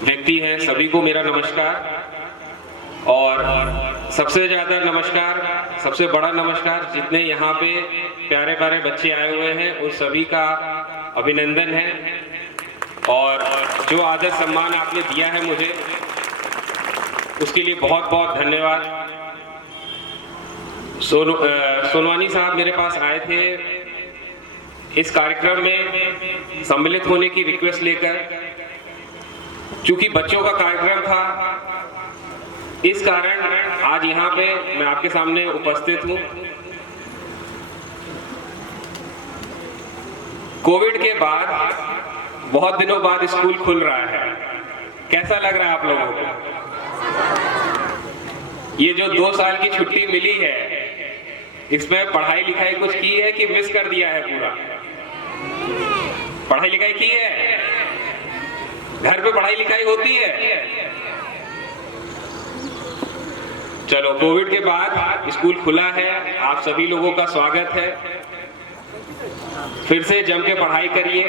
व्यक्ति हैं सभी को मेरा नमस्कार। और सबसे ज़्यादा नमस्कार, सबसे बड़ा नमस्कार जितने यहाँ पे प्यारे प्यारे बच्चे आए हुए हैं उन सभी का अभिनंदन है। और जो आदर सम्मान आपने दिया है मुझे उसके लिए बहुत बहुत धन्यवाद। सोनवानी साहब मेरे पास आए थे इस कार्यक्रम में सम्मिलित होने की रिक्वेस्ट लेकर। चूंकि बच्चों का कार्यक्रम था इस कारण आज यहाँ पे मैं आपके सामने उपस्थित हूँ। कोविड के बाद बहुत दिनों बाद स्कूल खुल रहा है। कैसा लग रहा है आप लोगों को? ये जो 2 साल की छुट्टी मिली है इसमें पढ़ाई लिखाई कुछ की है कि मिस कर दिया है पूरा? पढ़ाई लिखाई की है? घर पे पढ़ाई लिखाई होती है? चलो, कोविड के बाद स्कूल खुला है, आप सभी लोगों का स्वागत है। फिर से जम के पढ़ाई करिए।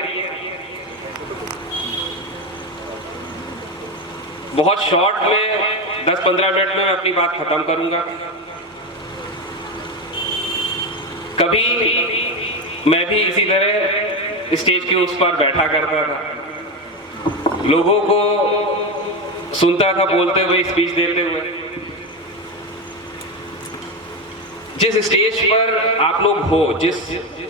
बहुत शॉर्ट में 10-15 मिनट में मैं अपनी बात खत्म करूंगा। कभी मैं भी इसी तरह स्टेज के उस पर बैठा करता था, लोगों को सुनता था बोलते हुए, स्पीच देते हुए। जिस स्टेज पर आप लोग हो, जिस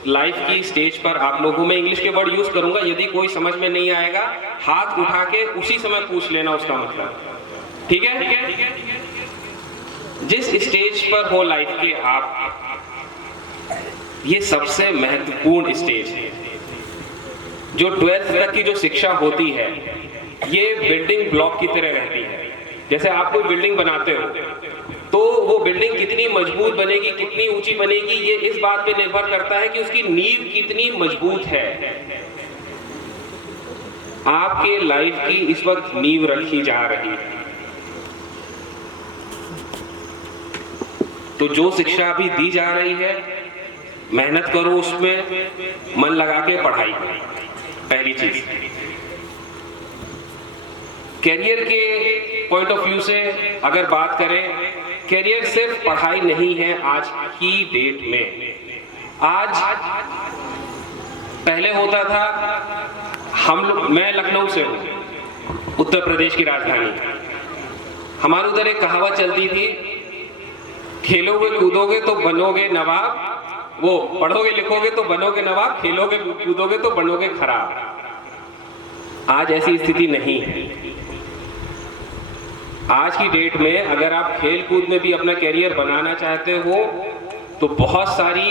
लाइफ की स्टेज पर आप लोग हो, मैं इंग्लिश के वर्ड यूज करूंगा, यदि कोई समझ में नहीं आएगा हाथ उठा के उसी समय पूछ लेना उसका मतलब, ठीक है? जिस स्टेज पर हो लाइफ के आप, ये सबसे महत्वपूर्ण स्टेज है। जो 12th तक की जो शिक्षा होती है ये बिल्डिंग ब्लॉक की तरह रहती है। जैसे आप कोई बिल्डिंग बनाते हो तो वो बिल्डिंग कितनी मजबूत बनेगी, कितनी ऊंची बनेगी, ये इस बात पे निर्भर करता है कि उसकी नींव कितनी मजबूत है। आपके लाइफ की इस वक्त नींव रखी जा रही है। तो जो शिक्षा अभी दी जा रही है मेहनत करो, उसमें मन लगा के पढ़ाई करो। पहली चीज, कैरियर के पॉइंट ऑफ व्यू से अगर बात करें, कैरियर सिर्फ पढ़ाई नहीं है आज की डेट में। आज पहले होता था, मैं लखनऊ से हूँ, उत्तर प्रदेश की राजधानी। हमारे उधर एक कहावत चलती थी, खेलोगे कूदोगे तो बनोगे नवाब, वो पढ़ोगे लिखोगे तो बनोगे नवाब, खेलोगे कूदोगे तो बनोगे खराब। आज ऐसी स्थिति नहीं है। आज की डेट में अगर आप खेल कूद में भी अपना कैरियर बनाना चाहते हो तो बहुत सारी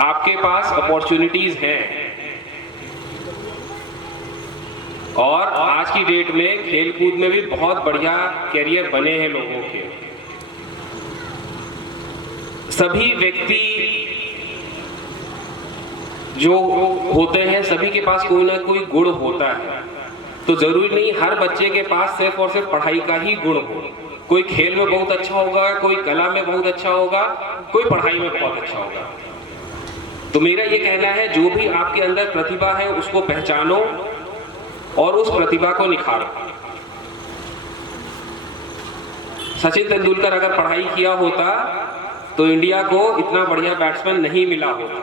आपके पास अपॉर्चुनिटीज हैं। और आज की डेट में खेल कूद में भी बहुत बढ़िया कैरियर बने हैं लोगों के। सभी व्यक्ति जो होते हैं सभी के पास कोई ना कोई गुण होता है। तो जरूरी नहीं हर बच्चे के पास सिर्फ और सिर्फ पढ़ाई का ही गुण हो। कोई खेल में बहुत अच्छा होगा, कोई कला में बहुत अच्छा होगा, कोई पढ़ाई में बहुत अच्छा होगा। तो मेरा ये कहना है, जो भी आपके अंदर प्रतिभा है उसको पहचानो और उस प्रतिभा को निखारो। सचिन तेंदुलकर अगर पढ़ाई किया होता तो इंडिया को इतना बढ़िया बैट्समैन नहीं मिला होता,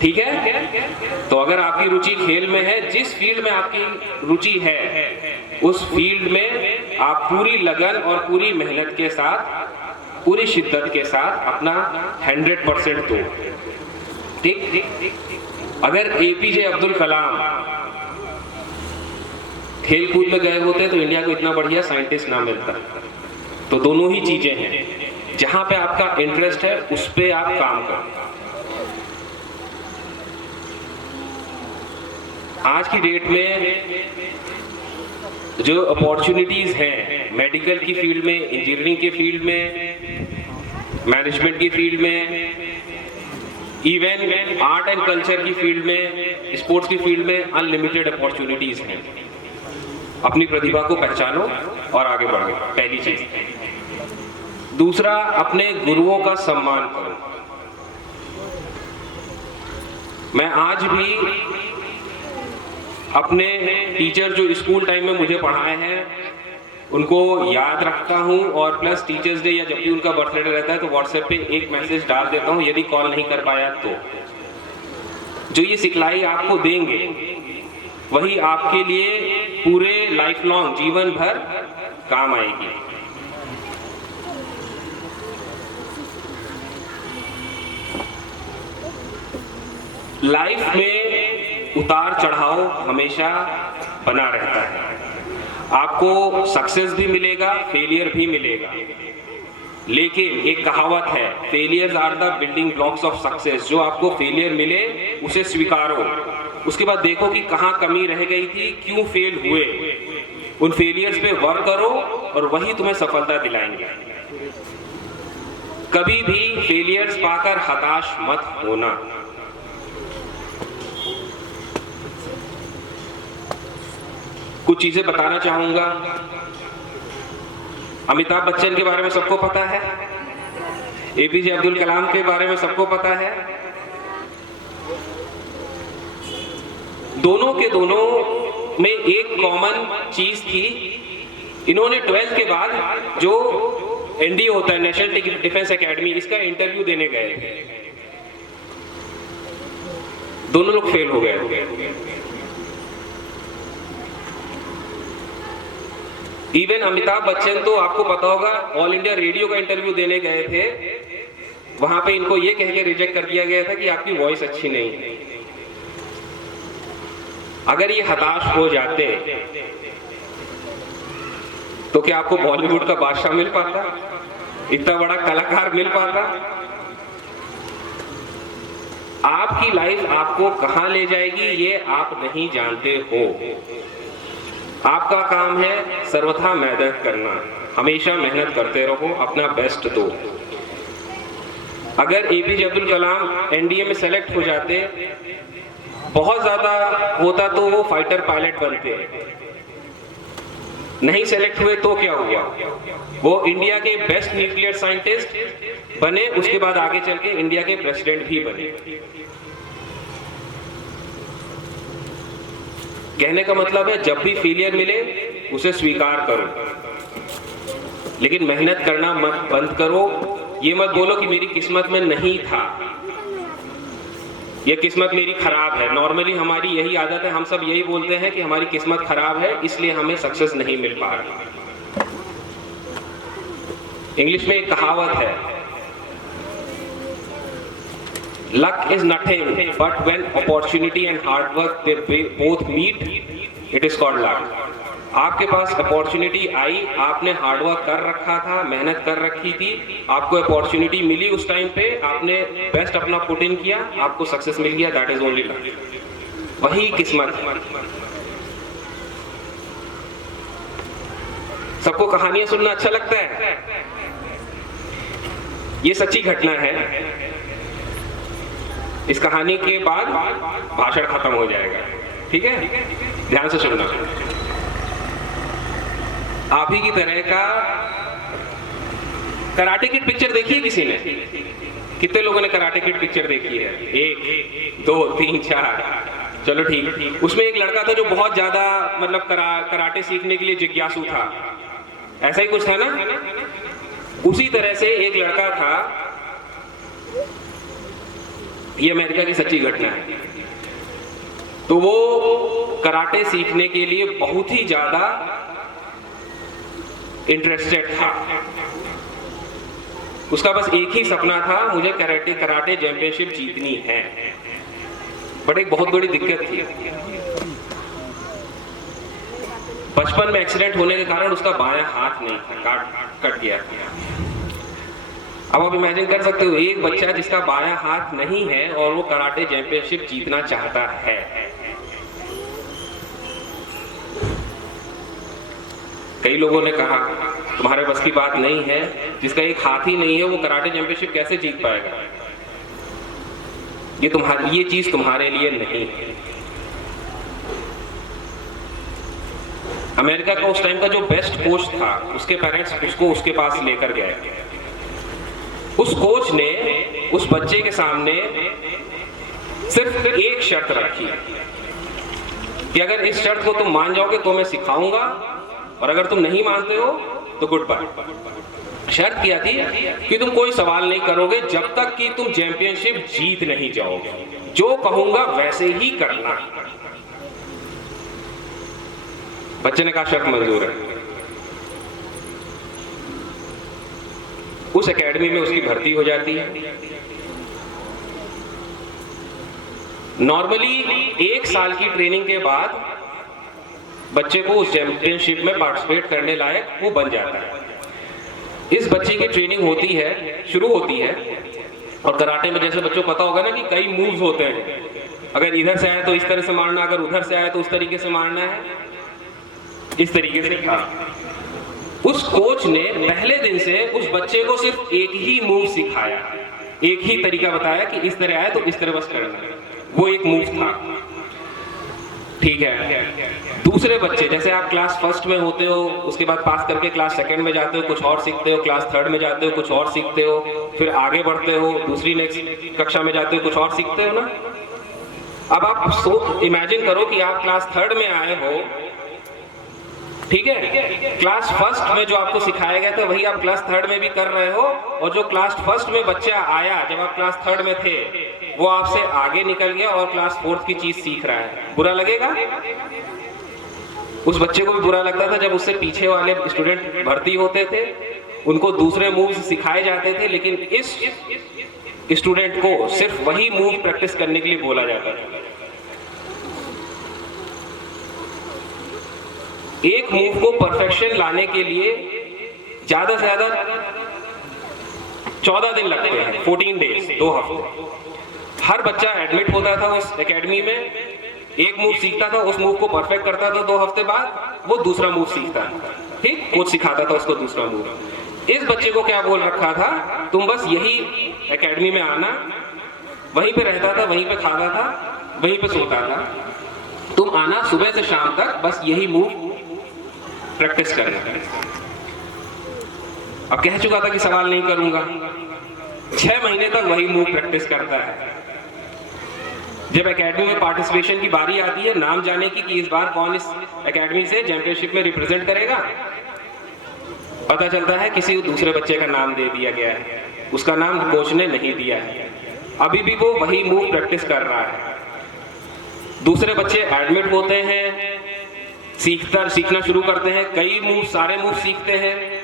ठीक है? तो अगर आपकी रुचि खेल में है, जिस फील्ड में आपकी रुचि है उस फील्ड में आप पूरी लगन और पूरी मेहनत के साथ, पूरी शिद्दत के साथ अपना 100% दो, ठीक? अगर एपीजे अब्दुल कलाम खेल कूद में गए होते तो इंडिया को इतना बढ़िया साइंटिस्ट ना मिलता। तो दोनों ही चीजें हैं, जहां पे आपका इंटरेस्ट है उस पे आप काम करो। आज की डेट में जो अपॉर्चुनिटीज हैं मेडिकल की फील्ड में, इंजीनियरिंग की फील्ड में, मैनेजमेंट की फील्ड में, इवन आर्ट एंड कल्चर की फील्ड में, स्पोर्ट्स की फील्ड में अनलिमिटेड अपॉर्चुनिटीज हैं। अपनी प्रतिभा को पहचानो और आगे बढ़ो, पहली चीज। दूसरा, अपने गुरुओं का सम्मान करो। मैं आज भी अपने टीचर जो स्कूल टाइम में मुझे पढ़ाए हैं उनको याद रखता हूँ, और प्लस टीचर्स डे या जब भी उनका बर्थडे रहता है तो व्हाट्सएप पे एक मैसेज डाल देता हूँ यदि कॉल नहीं कर पाया तो। जो ये सिखलाई आपको देंगे वही आपके लिए पूरे लाइफ लॉन्ग, जीवन भर काम आएगी। लाइफ में उतार चढ़ाव हमेशा बना रहता है। आपको सक्सेस भी मिलेगा, फेलियर भी मिलेगा, लेकिन एक कहावत है, failures are the building blocks of success. जो आपको फेलियर मिले उसे स्वीकारो, उसके बाद देखो कि कहाँ कमी रह गई थी, क्यों फेल हुए, उन फेलियर्स पे वर्क करो और वही तुम्हें सफलता दिलाएंगे। कभी भी फेलियर्स पाकर हताश मत होना। कुछ चीजें बताना चाहूंगा। अमिताभ बच्चन के बारे में सबको पता है, एपीजे अब्दुल कलाम के बारे में सबको पता है। दोनों के दोनों में एक कॉमन चीज थी, इन्होंने 12th के बाद जो एनडीए होता है, नेशनल डिफेंस एकेडमी, इसका इंटरव्यू देने गए। दोनों लोग फेल हो गए। इवन अमिताभ बच्चन तो आपको पता होगा ऑल इंडिया रेडियो का इंटरव्यू देने गए थे, वहां पे इनको ये कह के रिजेक्ट कर दिया गया था कि आपकी वॉइस अच्छी नहीं है। अगर ये हताश हो जाते तो क्या आपको बॉलीवुड का बादशाह मिल पाता, इतना बड़ा कलाकार मिल पाता? आपकी लाइफ आपको कहां ले जाएगी ये आप नहीं जानते हो। आपका काम है सर्वथा मेहनत करना, हमेशा मेहनत करते रहो, अपना बेस्ट दो। अगर एपीजे अब्दुल कलाम एनडीए में सेलेक्ट हो जाते, बहुत ज्यादा होता तो वो फाइटर पायलट बनते। नहीं सेलेक्ट हुए तो क्या हुआ, वो इंडिया के बेस्ट न्यूक्लियर साइंटिस्ट बने, उसके बाद आगे चल के इंडिया के प्रेसिडेंट भी बने। कहने का मतलब है जब भी फेलियर मिले उसे स्वीकार करो, लेकिन मेहनत करना मत बंद करो। ये मत बोलो कि मेरी किस्मत में नहीं था, ये किस्मत मेरी खराब है। नॉर्मली हमारी यही आदत है, हम सब यही बोलते हैं कि हमारी किस्मत खराब है इसलिए हमें सक्सेस नहीं मिल पा रहा। इंग्लिश में एक कहावत है, luck is nothing but when opportunity and hard work they both meet it is called luck। आपके पास अपॉर्चुनिटी आई, आपने हार्ड वर्क कर रखा था, मेहनत कर रखी थी, आपको अपॉर्चुनिटी मिली, उस टाइम पे आपने बेस्ट अपना पुट इन किया, आपको सक्सेस मिल गया, दैट इज ओनली लक। वही किस्मत। सबको कहानियां सुनना अच्छा लगता है, ये सच्ची घटना है। इस कहानी के बाद भाषण खत्म हो जाएगा, ठीक है? ध्यान से सुनना। आप ही की तरह का कराटे किड पिक्चर देखी है किसी ने? कितने लोगों ने कराटे किड पिक्चर देखी है? 1 2 3 4, चलो ठीक। उसमें एक लड़का था जो बहुत ज्यादा मतलब कराटे सीखने के लिए जिज्ञासु था, ऐसा ही कुछ था ना? उसी तरह से एक लड़का था, ये अमेरिका की सच्ची घटना है। तो वो कराटे सीखने के लिए बहुत ही ज्यादा इंटरेस्टेड था। उसका बस एक ही सपना था, मुझे कराटे चैंपियनशिप जीतनी है। बट एक बहुत बड़ी दिक्कत थी, बचपन में एक्सीडेंट होने के कारण उसका बायां हाथ नहीं था, कट गया। अब आप इमेजिन कर सकते हो, एक बच्चा जिसका बायां हाथ नहीं है और वो कराटे चैंपियनशिप जीतना चाहता है। कई लोगों ने कहा तुम्हारे बस की बात नहीं है, जिसका एक हाथ ही नहीं है वो कराटे चैंपियनशिप कैसे जीत पाएगा? ये चीज तुम्हारे लिए नहीं है। अमेरिका का उस टाइम का जो बेस्ट कोच था, उसके पेरेंट्स उसको उसके पास लेकर गए। उस कोच ने उस बच्चे के सामने सिर्फ एक शर्त रखी, कि अगर इस शर्त को तुम मान जाओगे तो मैं सिखाऊंगा, और अगर तुम नहीं मानते हो तो गुड बाय। शर्त क्या थी कि तुम कोई सवाल नहीं करोगे जब तक कि तुम चैंपियनशिप जीत नहीं जाओगे, जो कहूंगा वैसे ही करना। बच्चे ने कहा शर्त मंजूर है। उस एकेडमी में उसकी भर्ती हो जाती है। नॉर्मली 1 साल की ट्रेनिंग के बाद बच्चे को उस चैंपियनशिप में पार्टिसिपेट करने लायक वो बन जाता है। इस बच्चे की ट्रेनिंग होती है, शुरू होती है, और कराटे में जैसे बच्चों को पता होगा ना कि कई मूव्स होते हैं, अगर इधर से आए तो इस तरह से मारना, अगर उधर से आए तो उस तरीके से मारना है, इस तरीके से। उस कोच ने पहले दिन से उस बच्चे को सिर्फ एक ही मूव सिखाया, एक ही तरीका बताया कि इस तरह आए तो इस तरह बस करना है। वो एक मूव था, ठीक है। दूसरे बच्चे, जैसे आप क्लास फर्स्ट में होते हो, उसके बाद पास करके क्लास सेकंड में जाते हो, कुछ और सीखते हो, क्लास थर्ड में जाते हो, कुछ और सीखते हो, फिर आगे बढ़ते हो, दूसरी नेक्स्ट कक्षा में जाते हो, कुछ और सीखते हो ना। अब आप इमेजिन करो कि आप क्लास थर्ड में आए हो, ठीक है। क्लास फर्स्ट में जो आपको सिखाया गया था वही आप क्लास थर्ड में भी कर रहे हो, और जो क्लास फर्स्ट में बच्चा आया जब आप क्लास थर्ड में थे वो आपसे आगे निकल गया और क्लास फोर्थ की चीज सीख रहा है। बुरा लगेगा? उस बच्चे को भी बुरा लगता था जब उससे पीछे वाले स्टूडेंट भर्ती होते थे, उनको दूसरे मूव्स सिखाए जाते थे, लेकिन इस स्टूडेंट को सिर्फ वही मूव प्रैक्टिस करने के लिए बोला जाता था। एक मूव को परफेक्शन लाने के लिए ज्यादा से ज्यादा 14 दिन लगते हैं, 14 डेज, 2 हफ्ते। हर बच्चा एडमिट होता था उस एकेडमी में, एक मूव सीखता था, उस मूव को परफेक्ट करता था, 2 हफ्ते बाद वो दूसरा मूव सीखता था, ठीक। कोच सिखाता था उसको दूसरा मूव। इस बच्चे को क्या बोल रखा था, तुम बस यही एकेडमी में आना, वहीं पे रहता था, वहीं पे खाता था, वहीं पे सोता था, तुम आना सुबह से शाम तक, बस यही मूव प्रैक्टिस करना। अब कह चुका था कि सवाल नहीं करूंगा, 6 महीने तक वही मूव प्रैक्टिस करता है। जब एकेडमी में पार्टिसिपेशन की बारी आती है, नाम जाने की कि इस बार कौन इस एकेडमी से चैंपियनशिप में रिप्रेजेंट करेगा, पता चलता है किसी दूसरे बच्चे का नाम दे दिया गया है, उसका नाम कोच ने नहीं दिया है। अभी भी वो वही मूव प्रैक्टिस कर रहा है। दूसरे बच्चे एडमिट होते हैं, सीखना शुरू करते हैं, कई मूव, सारे मूव सीखते हैं,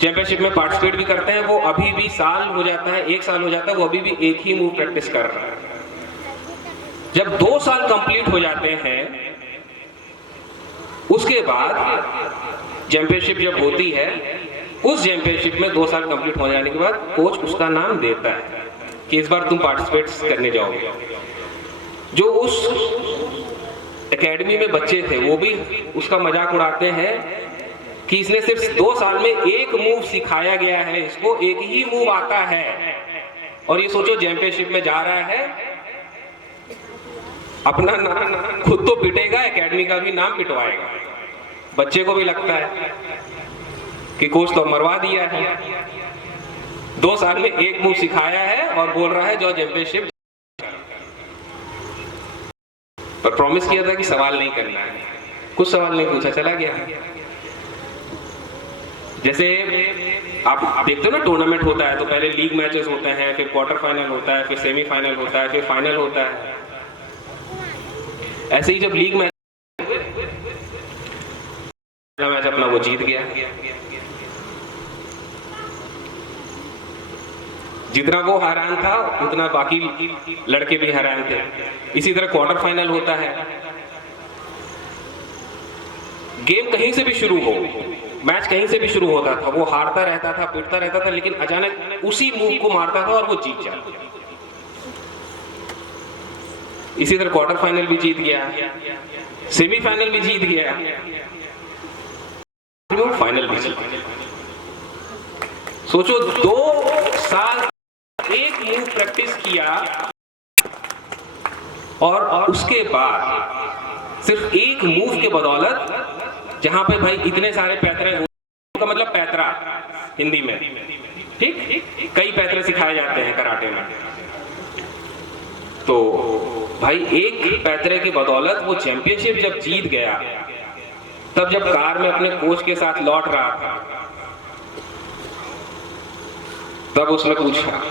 चैंपियनशिप में पार्टिसिपेट भी करते हैं। वो अभी भी साल हो जाता है, 1 साल हो जाता है, वो अभी भी एक ही मूव प्रैक्टिस कर रहा है। जब 2 साल कंप्लीट हो जाते हैं, उसके बाद चैंपियनशिप जब होती है, उस चैंपियनशिप में 2 साल कंप्लीट हो जाने के बाद कोच उसका नाम देता है कि इस बार तुम पार्टिसिपेट करने जाओगे। जो उस एकेडमी में बच्चे थे वो भी उसका मजाक उड़ाते हैं कि इसने सिर्फ 2 साल में एक मूव सिखाया गया है, इसको एक ही मूव आता है, और ये सोचो चैंपियनशिप में जा रहा है, अपना नाम खुद तो पिटेगा, एकेडमी का भी नाम पिटवाएगा। बच्चे को भी लगता है कि कोच तो मरवा दिया है, 2 साल में एक मूव सिखाया है और बोल रहा है जो चैंपियनशिप, पर प्रॉमिस किया था कि सवाल नहीं करना है। कुछ सवाल नहीं पूछा, चला गया। जैसे आप देखते हो ना, टूर्नामेंट होता है तो पहले लीग मैचेस होते हैं, फिर क्वार्टर फाइनल होता है, फिर सेमीफाइनल होता है, फिर फाइनल होता है। ऐसे ही जब लीग मैच अपना वो जीत गया, जितना वो हैरान था उतना बाकी लड़के भी हैरान थे। इसी तरह क्वार्टर फाइनल होता है, गेम कहीं से भी शुरू हो, मैच कहीं से भी शुरू होता था, वो हारता रहता था, पिटता रहता था, लेकिन अचानक उसी मूव को मारता था और वो जीत जाता। इसी तरह क्वार्टर फाइनल भी जीत गया, सेमीफाइनल भी जीत गया, फाइनल भी जीत गया। सोचो 2 साल एक मूव प्रैक्टिस किया और उसके बाद सिर्फ एक मूव के बदौलत, जहां पे भाई इतने सारे पैतरे, का मतलब पैतरा हिंदी में, ठीक, कई पैतरे सिखाए जाते हैं कराटे में, तो भाई एक पैतरे की बदौलत वो चैंपियनशिप जब जीत गया, तब जब कार में अपने कोच के साथ लौट रहा था, तब उसने पूछा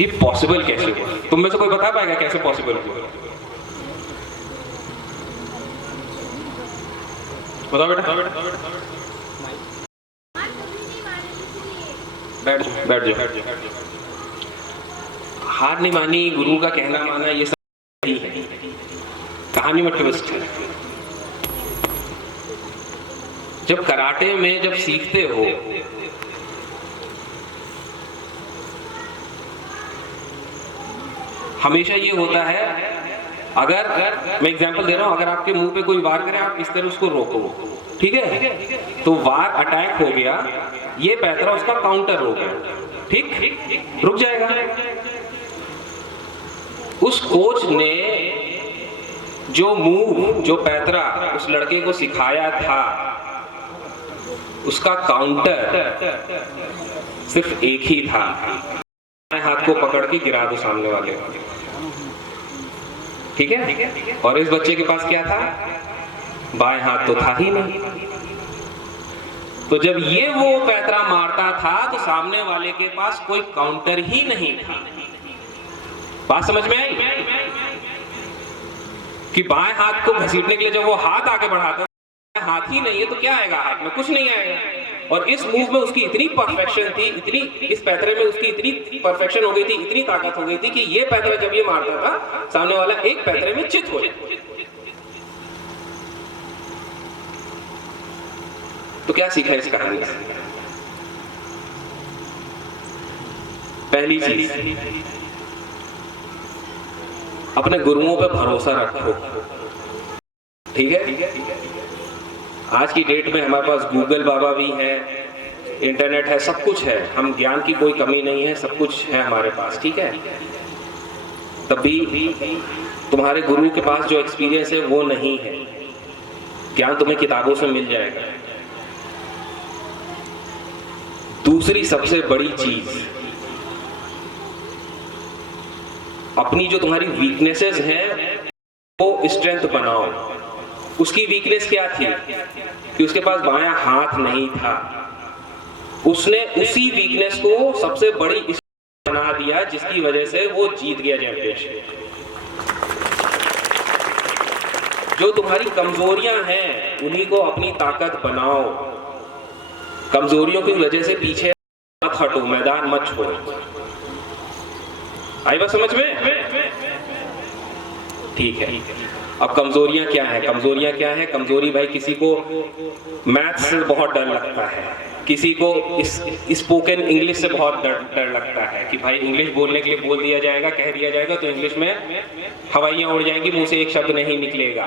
ये पॉसिबल कैसे हुआ? तुम में से कोई बता पाएगा कैसे पॉसिबल हुआ? बताओ बेटा। बैठ जाओ। हार नहीं मानी, गुरु का कहना माना, ये सब नहीं है। कहानी में ट्विस्ट है। जब कराटे में जब सीखते हो, हमेशा ये होता है, अगर मैं एग्जांपल दे रहा हूं, अगर आपके मुंह पे कोई वार करे, आप इस तरह उसको रोको, ठीक है? तो वार अटैक हो गया, ये पैतरा उसका काउंटर हो गया, ठीक, रुक जाएगा। उस कोच ने जो मूव, जो पैतरा उस लड़के को सिखाया था, उसका काउंटर सिर्फ एक ही था, हाथ को पकड़ के गिरा दो सामने वाले को, ठीक है? और इस बच्चे के पास क्या था? बाएं हाथ तो था ही नहीं। तो जब ये वो पैतरा मारता था तो सामने वाले के पास कोई काउंटर ही नहीं था। बात समझ में आई? कि बाएं हाथ को घसीटने के लिए जब वो हाथ आगे बढ़ाता, हाथ ही नहीं है तो क्या आएगा हाथ में? कुछ नहीं आएगा। और इस मूव में उसकी इतनी परफेक्शन थी, इतनी, इस पैतरे में उसकी इतनी परफेक्शन हो गई थी, इतनी ताकत हो गई थी कि ये पैतरा जब ये मारता था, सामने वाला एक पैतरे में चित हो जाता। तो क्या सीखा इस कहानी से? पहली चीज, अपने गुरुओं पे भरोसा रखो, ठीक है? आज की डेट में हमारे पास गूगल बाबा भी है, इंटरनेट है, सब कुछ है, हम ज्ञान की कोई कमी नहीं है, सब कुछ है हमारे पास, ठीक है? तब भी तुम्हारे गुरु के पास जो एक्सपीरियंस है वो नहीं है। ज्ञान तुम्हें किताबों से मिल जाएगा। दूसरी सबसे बड़ी चीज, अपनी जो तुम्हारी वीकनेसेस हैं वो स्ट्रेंथ बनाओ। उसकी वीकनेस क्या थी? कि उसके पास बायां हाथ नहीं था। उसने उसी वीकनेस को सबसे बड़ी बना दिया, जिसकी वजह से वो जीत गया चैंपियनशिप। जो तुम्हारी कमजोरियां हैं उन्हीं को अपनी ताकत बनाओ। कमजोरियों की वजह से पीछे मत हटो, मैदान मत छोड़ो। आई बात समझ में? ठीक है। अब कमजोरियां क्या है? कमजोरियां क्या है? कमजोरी भाई, किसी को मैथ्स से बहुत डर लगता है, किसी को स्पोकन इंग्लिश से बहुत डर लगता है कि भाई इंग्लिश बोलने के लिए बोल दिया जाएगा, कह दिया जाएगा तो इंग्लिश में हवाइयां उड़ जाएंगी, मुंह से एक शब्द नहीं निकलेगा।